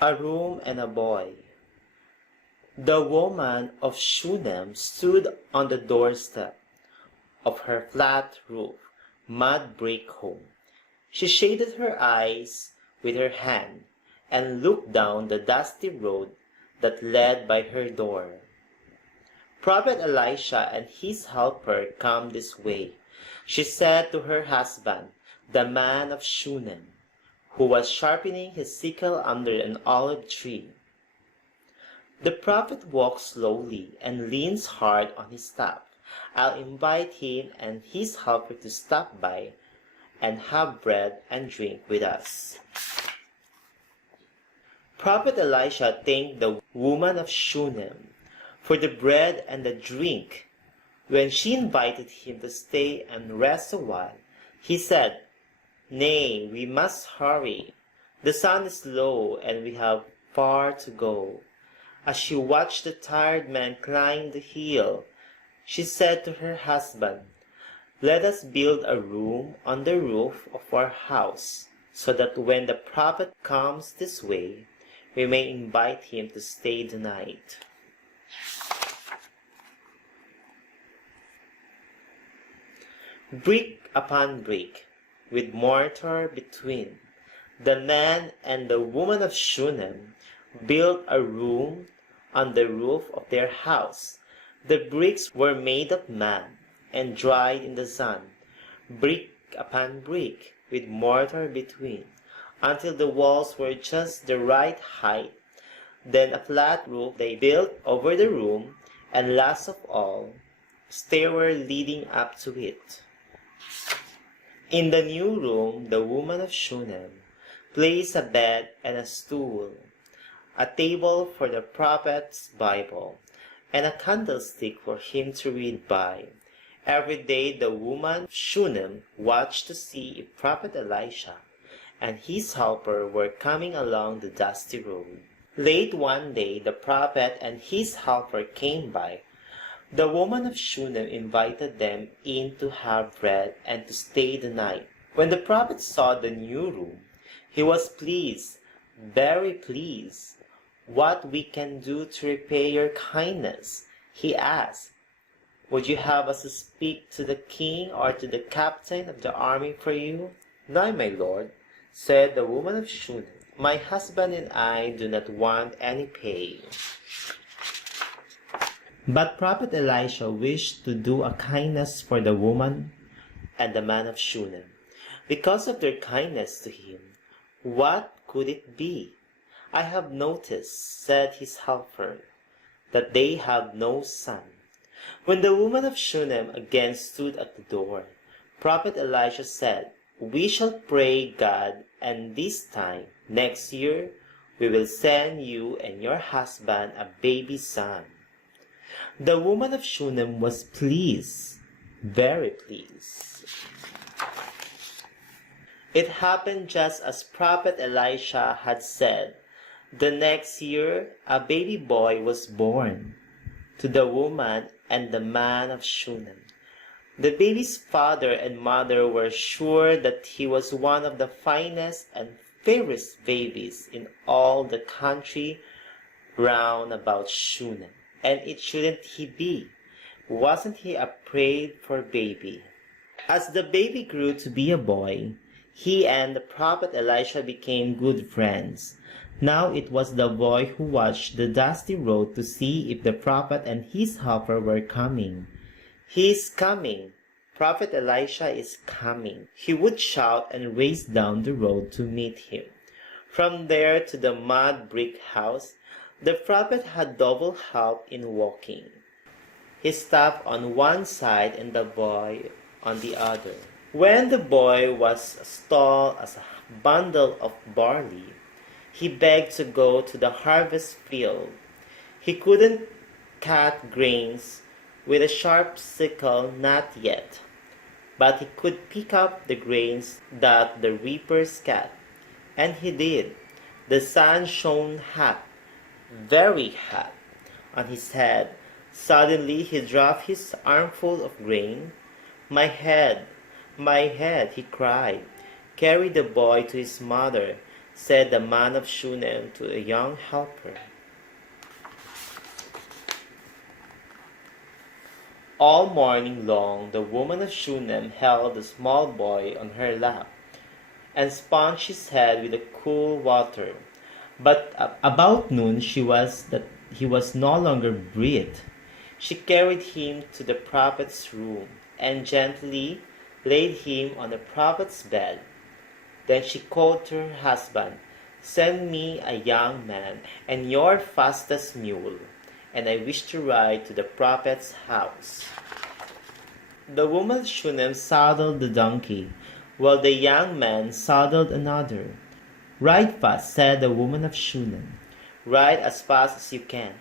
A room and a boy. The woman of Shunem stood on the doorstep of her flat roof, mud brick home. She shaded her eyes with her hand and looked down the dusty road that led by her door. Prophet Elisha and his helper come this way, she said to her husband, the man of Shunem, who was sharpening his sickle under an olive tree. The prophet walks slowly and leans hard on his staff. I'll invite him and his helper to stop by and have bread and drink with us. Prophet Elisha thanked the woman of Shunem for the bread and the drink. When she invited him to stay and rest a while, he said, "Nay, we must hurry. The sun is low and we have far to go." As she watched the tired man climb the hill, she said to her husband, "Let us build a room on the roof of our house, so that when the prophet comes this way, we may invite him to stay the night." Brick upon brick, with mortar between, the man and the woman of Shunem built a room on the roof of their house. The bricks were made of mud and dried in the sun, brick upon brick, with mortar between, until the walls were just the right height. Then a flat roof they built over the room, and last of all, a stairway leading up to it. In the new room, the woman of Shunem placed a bed and a stool, a table for the prophet's Bible, and a candlestick for him to read by. Every day the woman of Shunem watched to see if Prophet Elisha and his helper were coming along the dusty road. Late one day the prophet and his helper came by. The woman of Shunem invited them in to have bread and to stay the night. When the prophet saw the new room, he was pleased, very pleased. "What we can do to repay your kindness?" he asked. "Would you have us to speak to the king or to the captain of the army for you?" "No, my lord," said the woman of Shunem. "My husband and I do not want any pay." But Prophet Elisha wished to do a kindness for the woman and the man of Shunem. Because of their kindness to him, what could it be? "I have noticed," said his helper, "that they have no son." When the woman of Shunem again stood at the door, Prophet Elisha said, "We shall pray God, and this time, next year, we will send you and your husband a baby son." The woman of Shunem was pleased, very pleased. It happened just as Prophet Elisha had said. The next year, a baby boy was born to the woman and the man of Shunem. The baby's father and mother were sure that he was one of the finest and fairest babies in all the country round about Shunem. And it shouldn't he be? Wasn't he a prayed for baby? As the baby grew to be a boy, he and the prophet Elisha became good friends. Now it was the boy who watched the dusty road to see if the prophet and his helper were coming. "He is coming! Prophet Elisha is coming!" he would shout and race down the road to meet him. From there to the mud brick house, the prophet had double help in walking, his staff on one side and the boy on the other. When the boy was as tall as a bundle of barley, he begged to go to the harvest field. He couldn't cut grains with a sharp sickle, not yet, but he could pick up the grains that the reapers cut. And he did. The sun shone hot, very hot, on his head. Suddenly he dropped his armful of grain. My head, he cried. "Carry the boy to his mother," said the man of Shunem to a young helper. All morning long the woman of Shunem held the small boy on her lap, and sponged his head with the cool water. But about noon he was no longer breathed. She carried him to the prophet's room, and gently laid him on the prophet's bed. Then she called to her husband, "Send me a young man, and your fastest mule, and I wish to ride to the prophet's house." The woman of Shunem saddled the donkey, while the young man saddled another. "Ride fast," said the woman of Shunem. "Ride as fast as you can."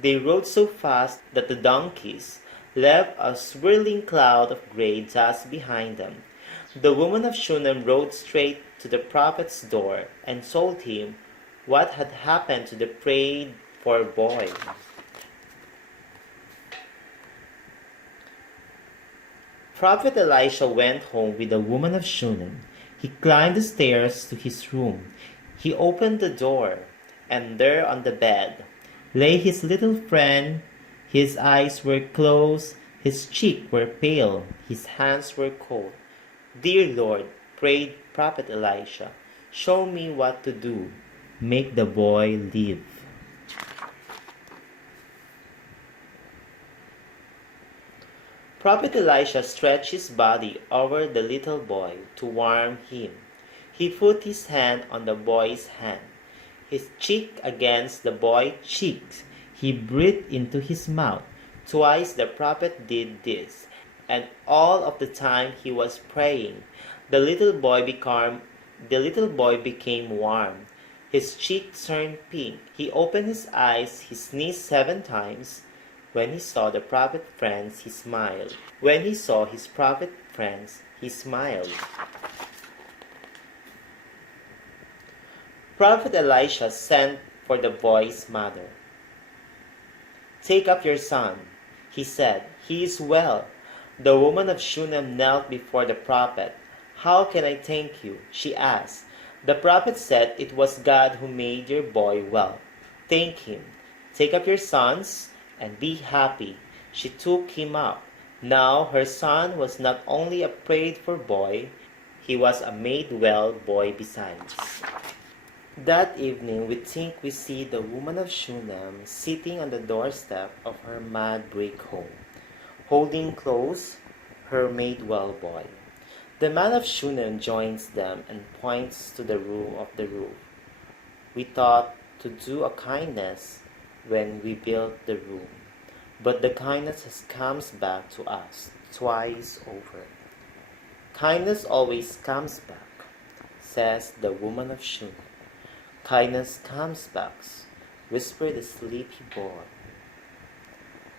They rode so fast that the donkeys left a swirling cloud of gray dust behind them. The woman of Shunem rode straight to the prophet's door and told him what had happened to the prayed-for boy. Prophet Elisha went home with the woman of Shunem. He climbed the stairs to his room. He opened the door, and there on the bed lay his little friend. His eyes were closed, his cheeks were pale, his hands were cold. "Dear Lord," prayed Prophet Elisha, "show me what to do. Make the boy live." Prophet Elisha stretched his body over the little boy to warm him. He put his hand on the boy's hand, his cheek against the boy's cheek. He breathed into his mouth. Twice the prophet did this, and all of the time he was praying, the little boy became warm. His cheek turned pink. He opened his eyes. He sneezed 7 times. When he saw the prophet friends, he smiled. When he saw his prophet friends, he smiled. Prophet Elisha sent for the boy's mother. "Take up your son," he said. "He is well." The woman of Shunem knelt before the prophet. "How can I thank you?" she asked. The prophet said, "It was God who made your boy well. Thank him. Take up your sons and be happy." She took him up. Now her son was not only a prayed-for boy, he was a made-well boy besides. That evening we think we see the woman of Shunem sitting on the doorstep of her mud brick home, holding close her made-well boy. The man of Shunem joins them and points to the room of the roof. We thought to do a kindness when we built the room, but the kindness has comes back to us twice over. "Kindness always comes back," says the woman of Shunem. "Kindness comes back," whispered the sleepy boy.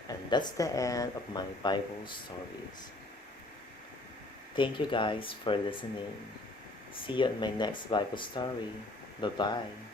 And that's the end of my Bible stories. Thank you guys for listening. See you in my next Bible story. Bye-bye.